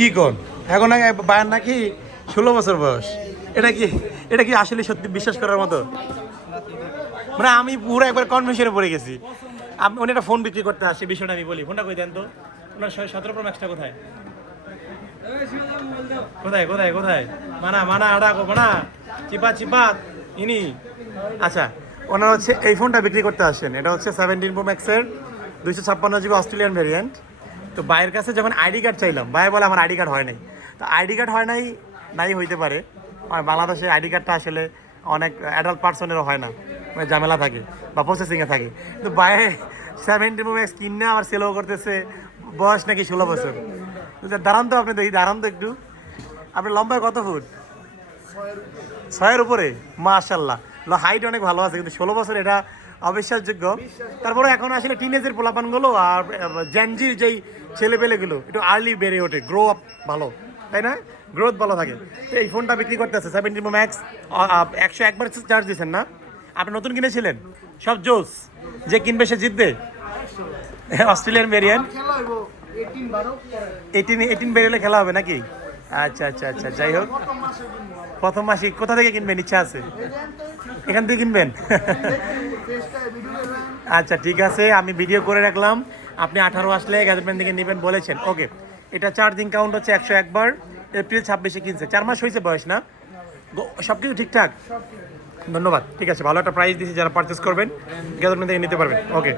কি কোন এখন বায়ার নাকি 16 বছর বয়স? এটা কি আসলে সত্যি বিশ্বাস করার মতো? মানে আমি পুরো একবার কনফিউশনে পড়ে গেছি। উনি একটা ফোন বিক্রি করতে আসে, বিষয়টা আমি বলি। ফোনটা কই দেন তো, ওনার 17 প্রো ম্যাক্সটা কোথায়? কোথায় কোথায় কোথায়? মানা আড়া মানা চিপা ইনি। আচ্ছা, ওনার হচ্ছে এই ফোনটা বিক্রি করতে আসেন। এটা হচ্ছে 17 প্রো ম্যাক্সের 256 GB অস্ট্রেলিয়ান ভেরিয়েন্ট। তো ভাইয়ের কাছে যখন আইডি কার্ড চাইলাম, ভাই বলে আমার আইডি কার্ড হয় নাই। তো আইডি কার্ড হয় নাই হইতে পারে, আর বাংলাদেশে আইডি কার্ডটা আসলে অনেক অ্যাডাল্ট পার্সনেরও হয় না, মানে ঝামেলা থাকে বা প্রসেসিংয়ে থাকে। কিন্তু বাইরে 17 প্রো ম্যাক্স কিনে আবার সেলও করতেছে, বয়স নাকি 16 বছর। দাঁড়ান তো, আপনি দেখি দাঁড়ান তো একটু। আপনার লম্বায় কত ফুট? 6-এর উপরে? মাশাল্লাহ, হাইট অনেক ভালো আছে, কিন্তু 16 বছর এটা অবিশ্বাসযোগ্য। তারপরে এখন আসলে টিনেজের পোলাপানগুলো আর জেনজির যেই ছেলেপেলেগুলো একটু আর্লি বেড়ে ওঠে, গ্রো আপ ভালো, তাই না? গ্রোথ ভালো থাকে। তো এই ফোনটা বিক্রি করতেছে 17 প্রো ম্যাক্স। 101বার চার্জ দিয়েছেন না? আপনি নতুন কিনেছিলেন? সব জোস, যে কিনবে সে জিতবে। অস্ট্রেলিয়ান ভেরিয়েন্ট 18 বেরোলে খেলা হবে নাকি? আচ্ছা আচ্ছা আচ্ছা, যাই হোক, প্রথম মাসে কোথা থেকে কিনবেন ইচ্ছা আছে? এখান থেকে কিনবেন? আচ্ছা ঠিক আছে, আমি ভিডিও করে রাখলাম। আপনি 18 আসলে গ্যাজেটম্যান থেকে নেবেন বলেছেন। ওকে, এটা চার্জিং কাউন্ট হচ্ছে 101বার। এপ্রিল 26-এ কিনছে, 4 মাস হয়েছে বয়স না? সব কিছু ঠিকঠাক? ধন্যবাদ, ঠিক আছে, ভালো একটা প্রাইস দিয়েছি। যারা পারচেস করবেন গ্যাজেটম্যান থেকে নিতে পারবেন। ওকে।